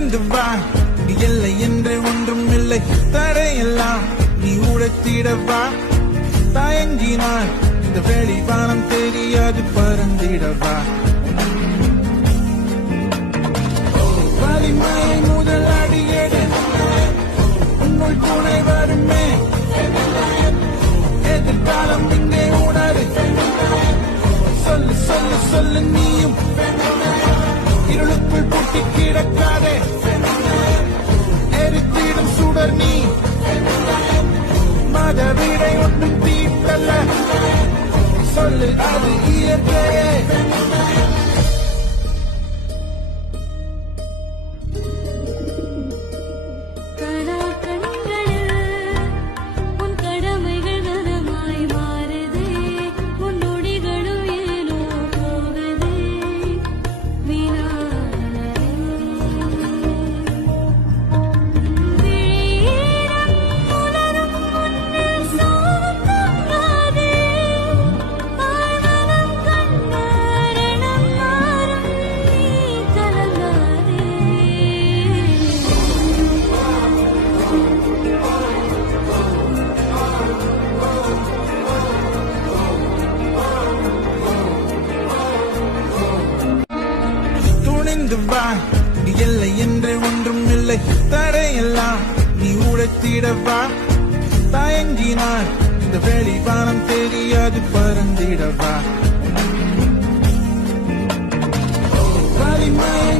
துணிந்து வா, எல்லை என்று ஒன்றும் இல்லை, தடையெல்லாம் நீ உடைத்திடவா. தயங்கினார் இந்த வெளிவானம் தெரியாது, பறந்திடவா. வலிமையை முதல் அடியேடு, உன்னுள் துணை வருமே. எதிர்காலம் இங்கே உணரு, சொல்லு சொல்லு சொல்லு நீயும். இருளுக்குள் பூட்டி கிடக்காதே, எரித்திடும் சுடர் நீ. மத வீடை ஒன்றும் தீட்டல்ல, சொல்லு அது இயற்கையே. வா, எல்லை என்று ஒன்றும் இல்லை, தடையெல்லாம் நீ உடைத்திடவா. தயங்கினார் இந்த வெளிவானம் தெரியாது, பறந்திடவா. வலிமையை